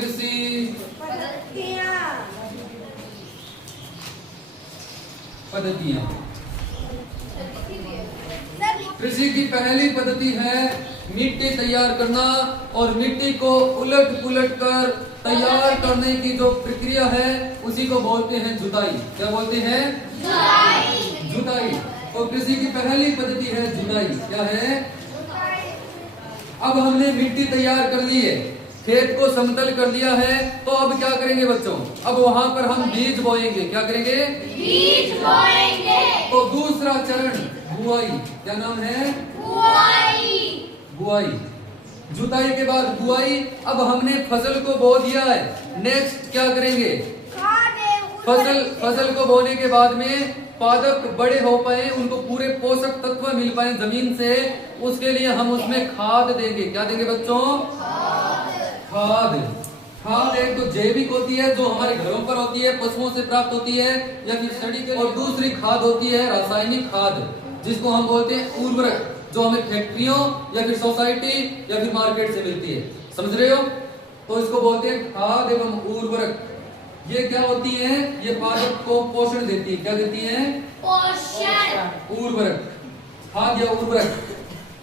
कृषि पद्धतियां। कृषि की पहली पद्धति है मिट्टी तैयार करना, और मिट्टी को उलट पुलट कर तैयार करने की जो प्रक्रिया है उसी को बोलते हैं जुताई। क्या बोलते हैं? जुताई। तो कृषि की पहली पद्धति है जुताई। क्या है? अब हमने मिट्टी तैयार कर ली है, खेत को समतल कर दिया है, तो अब क्या करेंगे बच्चों? अब वहाँ पर हम बीज बोएंगे। क्या करेंगे? बीज बोएंगे। तो दूसरा चरण बुआई। क्या नाम है? बुआई। जुताई के बाद बुआई। अब हमने फसल को बो दिया है, नेक्स्ट क्या करेंगे? फसल को बोने के बाद में पादप बड़े हो पाए, उनको पूरे पोषक तत्व मिल पाए जमीन से, उसके लिए हम उसमें खाद देंगे। क्या देंगे बच्चों? खाद एक तो जैविक होती है जो हमारे घरों पर होती है, पशुओं से प्राप्त होती है या फिर स्टडी के, और दूसरी खाद होती है रासायनिक खाद, जिसको हम बोलते हैं उर्वरक, जो हमें फैक्ट्रियों या फिर सोसाइटी या फिर मार्केट से मिलती है। समझ रहे हो? तो इसको बोलते हैं खाद एवं उर्वरक। ये क्या होती है? ये पादप को पोषण देती है। क्या देती है? पोषण। उर्वरक, खाद या उर्वरक।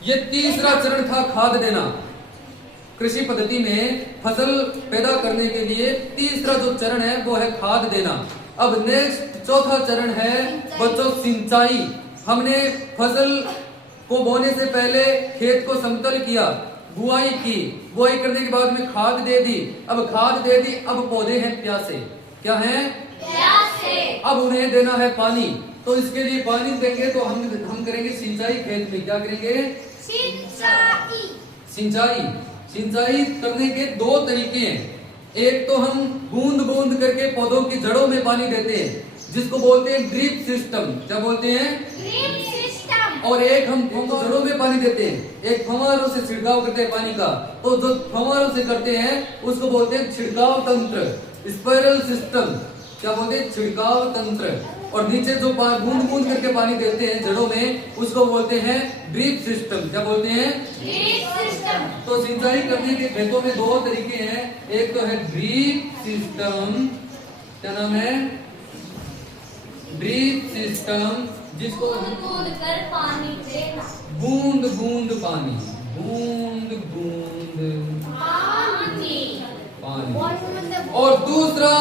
ये तीसरा चरण था खाद देना। कृषि पद्धति में फसल पैदा करने के लिए तीसरा जो चरण है वो है खाद देना। अब नेक्स्ट चौथा चरण है बच्चों सिंचाई। हमने फसल को बोने से पहले खेत को समतल किया, बुआई की, बुआई करने के बाद में खाद दे दी। अब खाद दे दी, अब पौधे हैं प्यासे। क्या हैं? प्यासे। अब उन्हें देना है पानी। तो इसके लिए पानी देंगे तो हम करेंगे सिंचाई खेत में। क्या करेंगे? सिंचाई करने के दो तरीके हैं। एक तो हम बूंद बूंद करके पौधों की जड़ों में पानी देते हैं, जिसको बोलते हैं ड्रिप सिस्टम। क्या बोलते हैं? Drip system. और एक हम जड़ों में पानी देते हैं, एक फव्वारों से छिड़काव करते हैं पानी का। तो जो फव्वारों से करते हैं उसको बोलते हैं छिड़काव तंत्र, स्पाइरल सिस्टम। क्या बोलते हैं? छिड़काव तंत्र। और नीचे जो बूंद बूंद करके पानी देते हैं जड़ों में, उसको बोलते हैं ड्रिप सिस्टम। क्या बोलते हैं? Drip system. तो सिंचाई करने के खेतों में दो तरीके हैं। एक तो है ड्रिप सिस्टम। क्या नाम है? ड्रिप सिस्टम, जिसको बूंद कर पानी देना। बूंद बूंद पानी, बूंद बूंद पानी। और दूसरा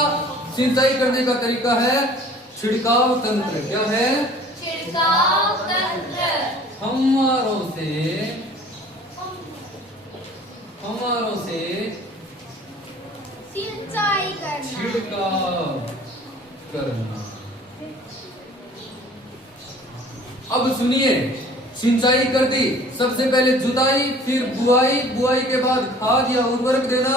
सिंचाई करने का तरीका है छिड़काव तंत्र। क्या है? छिड़काव तंत्र। फव्वारों से सिंचाई करना। छिड़काव करना। अब सुनिए, सिंचाई कर दी, सबसे पहले जुताई, फिर बुआई, बुआई के बाद खाद या उर्वरक देना,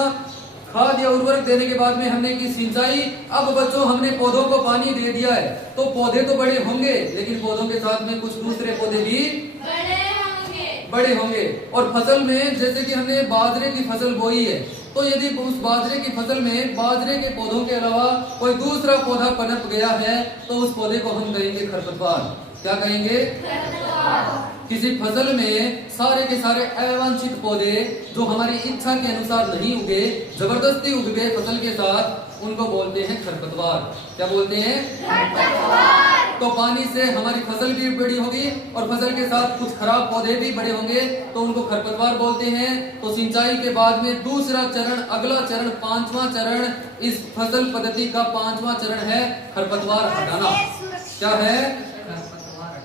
खाद या उर्वरक देने के बाद में हमने की सिंचाई। अब बच्चों हमने पौधों को पानी दे दिया है, तो पौधे तो बड़े होंगे, लेकिन पौधों के साथ में कुछ दूसरे पौधे भी बड़े होंगे। और फसल में जैसे कि हमने बाजरे की फसल बोई है, तो यदि उस बाजरे की फसल में बाजरे के पौधों के अलावा कोई दूसरा पौधा पनप गया है, तो उस पौधे को हम कहेंगे खरपतवार। क्या कहेंगे? किसी फसल में सारे के सारे अवांछित पौधे जो हमारी इच्छा के अनुसार नहीं उगे, जबरदस्ती उग गए फसल के साथ, उनको बोलते हैं खरपतवार। क्या बोलते हैं? खरपतवार। तो पानी से हमारी फसल भी बड़ी होगी और फसल के साथ कुछ खराब पौधे भी बड़े होंगे, तो उनको खरपतवार बोलते हैं। तो सिंचाई के बाद में दूसरा चरण, अगला चरण, पांचवा चरण, इस फसल पद्धति का पांचवा चरण है खरपतवार हटाना। क्या है?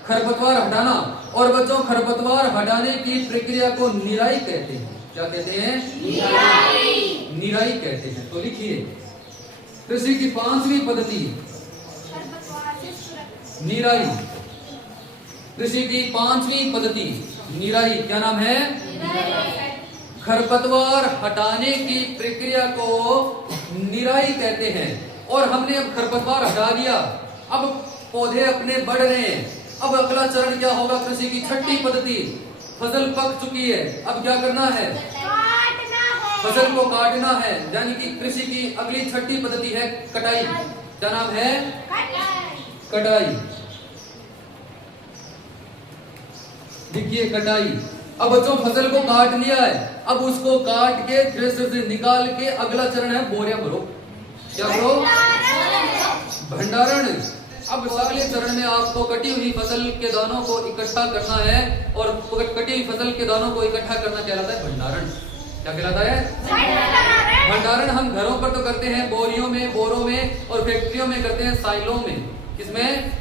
खरपतवार हटाना। और बच्चों खरपतवार हटाने की प्रक्रिया को निराई कहते हैं। क्या कहते हैं? निराई कहते हैं। तो लिखिए, कृषि की पांचवी पद्धति निराई। कृषि की पांचवी पद्धति निराई। क्या नाम है? खरपतवार हटाने की प्रक्रिया को निराई कहते हैं। और हमने अब खरपतवार हटा दिया, अब पौधे अपने बढ़ रहे हैं। अब अगला चरण क्या होगा? कृषि की छठी पद्धति, फसल पक चुकी है, अब क्या करना है? फसल को काटना है। यानी कि कृषि की अगली छठी पद्धति है कटाई। क्या नाम है? कटाई। देखिए कटाई, अब बच्चों फसल को काट लिया है, अब उसको काट के थ्रेशर से निकाल के अगला चरण है बोरियां भरो। क्या करो? भंडारण। अब अगले चरण में आपको कटी हुई फसल के दानों को इकट्ठा करना है, और कटी हुई फसल के दानों को इकट्ठा करना कहलाता है भंडारण। क्या कहलाता है? भंडारण हम घरों पर तो करते हैं बोरियों में, बोरों में, और फैक्ट्रियों में करते हैं साइलों में। किसमें?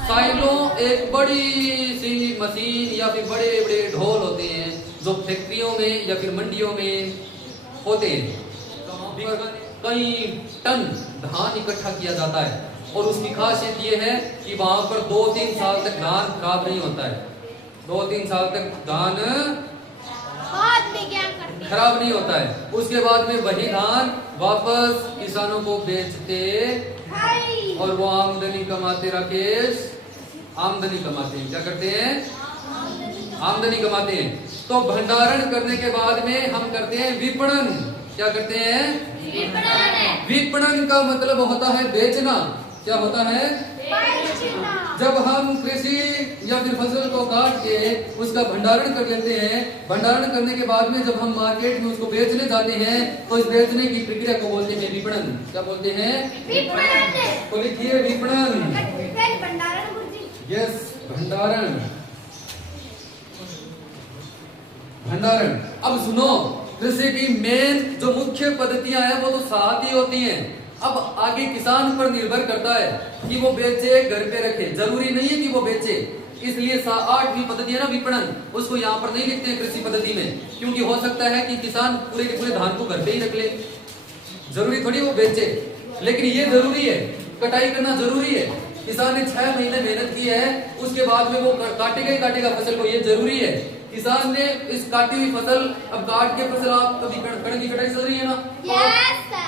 साइलों एक बड़ी सी मशीन या फिर बड़े बड़े ढोल होते हैं जो फैक्ट्रियों में या फिर मंडियों में होते हैं। कई टन धान इकट्ठा किया जाता है, और उसकी खासियत ये है कि वहां पर 2-3 साल तक धान खराब नहीं होता है। 2-3 साल तक धान खराब नहीं होता है। उसके बाद में वही धान वापस किसानों को बेचते और वो आमदनी कमाते। राकेश, आमदनी कमाते हैं। क्या करते हैं? आमदनी कमाते हैं। तो भंडारण करने के बाद में हम करते हैं विपणन। क्या करते हैं? विपणन का मतलब होता है बेचना। क्या होता है? जब हम कृषि या फिर फसल को काट के उसका भंडारण कर लेते हैं, भंडारण करने के बाद में जब हम मार्केट में उसको बेचने जाते हैं तो इस बेचने की प्रक्रिया को बोलते हैं विपणन। क्या बोलते हैं? तो लिखिए विपणन। यस, भंडारण। भंडारण। अब सुनो, कृषि की मेन जो मुख्य पद्धतियां हैं वो तो 7 ही होती हैं। अब आगे किसान पर निर्भर करता है कि वो बेचे, घर पे रखे। जरूरी नहीं है कि वो बेचे, इसलिए 8वीं पद्धति है ना विपणन, उसको यहाँ पर नहीं लिखते हैं कृषि पद्धति में, क्योंकि हो सकता है कि किसान पूरे के पूरे धान को घर पे ही रख ले। जरूरी थोड़ी वो बेचे, लेकिन ये जरूरी है, कटाई करना जरूरी है। किसान ने 6 महीने मेहनत की है, उसके बाद में वो काटेगा ही काटेगा फसल को, ये जरूरी है। किसान ने इस काटी हुई फसल, अब काट के फसल आप कभी कणक की कटाई चल रही है ना,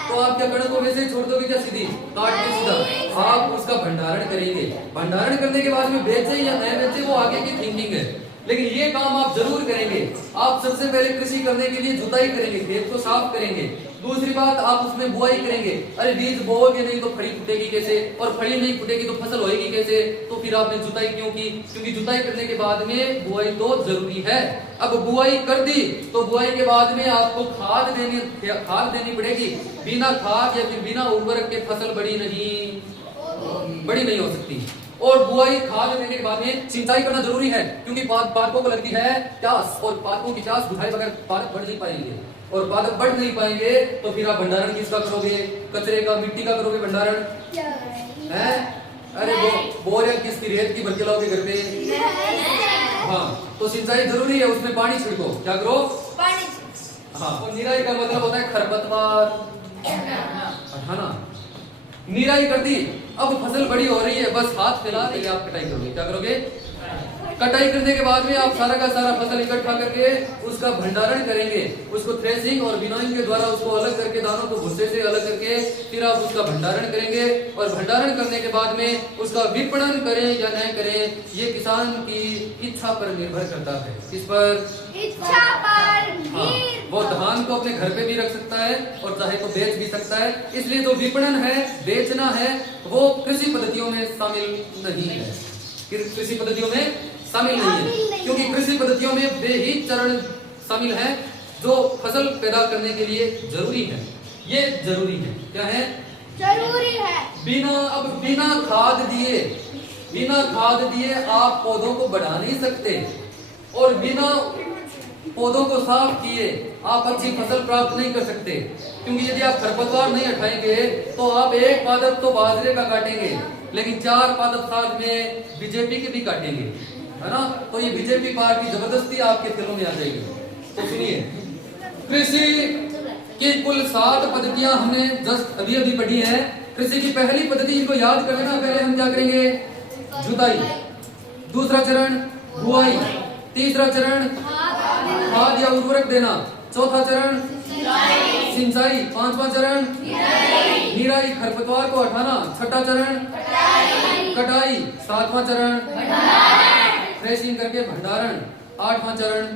तो आप क्या कणक को वैसे छोड़ दोगे क्या सीधी काट के सीधा? आप उसका भंडारण करेंगे। भंडारण करने के बाद में बेचे या नहीं बेचे वो आगे की थिंकिंग है, लेकिन ये काम आप जरूर करेंगे। आप सबसे पहले कृषि करने के लिए जुताई करेंगे, खेत को साफ करेंगे। दूसरी बात, आप उसमें बुआई करेंगे। अरे बीज बोओगे नहीं तो फड़ी फूटेगी कैसे, और फड़ी नहीं फूटेगी तो फसल होएगी कैसे? तो फिर आपने जुताई क्यों की? क्योंकि जुताई करने के बाद में बुआई तो जरूरी है। अब बुआई कर दी तो बुआई के बाद में आपको खाद देनी पड़ेगी। बिना खाद या फिर बिना उर्वरक के फसल बड़ी नहीं हो सकती। और बुआई खाद देने के बाद में सिंचाई करना जरूरी है, क्योंकि पादपों को लगती है प्यास, और पादपों की प्यास बुझाए बगैर पादप बढ़ नहीं पाएंगे, और पादप बढ़ नहीं पाएंगे तो फिर आप भंडारण किसका करोगे? कचरे का, मिट्टी का करोगे भंडारण है? अरे बोरिया किसकी, रेत की भर के लाओगे घर पे? हाँ, तो सिंचाई जरूरी है, उसमें पानी छिड़को। क्या करो? पानी। हाँ, और निराई का मतलब होता है खरपतवार हटाना। निराई कर दी, अब फसल बड़ी हो रही है, बस हाथ फैला रही है, आप कटाई करोगे। क्या करोगे? कटाई करने के बाद में आप सारा का सारा फसल इकट्ठा करके उसका भंडारण करेंगे। उसको थ्रेसिंग और विनोइंग के द्वारा उसको अलग करके, दानों को भूसे से अलग करके फिर आप उसका भंडारण करेंगे। और भंडारण करने के बाद में उसका विपणन करें या नहीं करें, ये किसान की इच्छा पर निर्भर करता है। किस पर? इच्छा पर। हाँ, वो धान को अपने घर पे भी रख सकता है और चाहे तो बेच भी सकता है। इसलिए जो विपणन है, बेचना है, वो कृषि पद्धतियों में शामिल नहीं है। कृषि पद्धतियों में शामिल नहीं है, क्योंकि कृषि पद्धतियों में वे ही चरण शामिल हैं जो फसल पैदा करने के लिए जरूरी है। ये जरूरी है। क्या है? जरूरी है। बिना खाद दिए आप पौधों को बढ़ा नहीं सकते, और बिना पौधों को साफ किए आप अच्छी फसल प्राप्त नहीं कर सकते। क्योंकि यदि आप खरपतवार नहीं हटाएंगे तो आप एक पादप तो बाजरे का काटेंगे, लेकिन 4 पादप साथ में बीजेपी के भी काटेंगे, है ना? तो ये बीजेपी पार्टी जबरदस्ती आपके दिलों में आ जाएगी। तो सुनिए, कृषि की कुल 7 पद्धतियां हमने जस्ट अभी पढ़ी है। कृषि की पहली पद्धति, इनको याद कर लेना। पहले हम क्या करेंगे? जुताई। दूसरा चरण बुआई। तीसरा चरण खाद या उर्वरक देना। चौथा चरण सिंचाई। 5वां चरण निराई, खरपतवार को हटाना। 6ठा चरण कटाई। 7वां चरण थ्रेशिंग करके भंडारण। 8वां चरण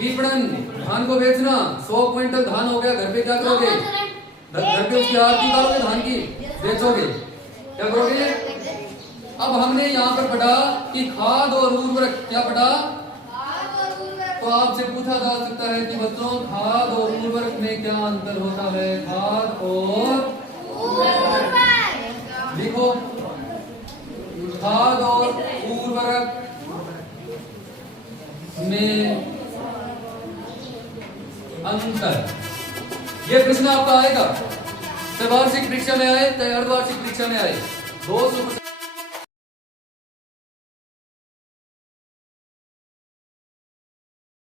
विपणन, धान को बेचना। 100 क्विंटल धान हो गया, घर पे क्या करोगे? घर पे उसकी आरती उतारोगे, धान की बेचोगे। क्या करोगे? अब हमने यहाँ पर पढ़ा कि खाद और उर्वरक, क्या पढ़ा? तो आपसे पूछा जा सकता है कि बच्चों खाद और उर्वरक में क्या अंतर होता है? खाद और लिखो, खाद और उर्वरक में अंतर। ये प्रश्न आपका आएगा, चाहे वार्षिक परीक्षा में आए चाहे अर्धवार्षिक परीक्षा में आए। 200%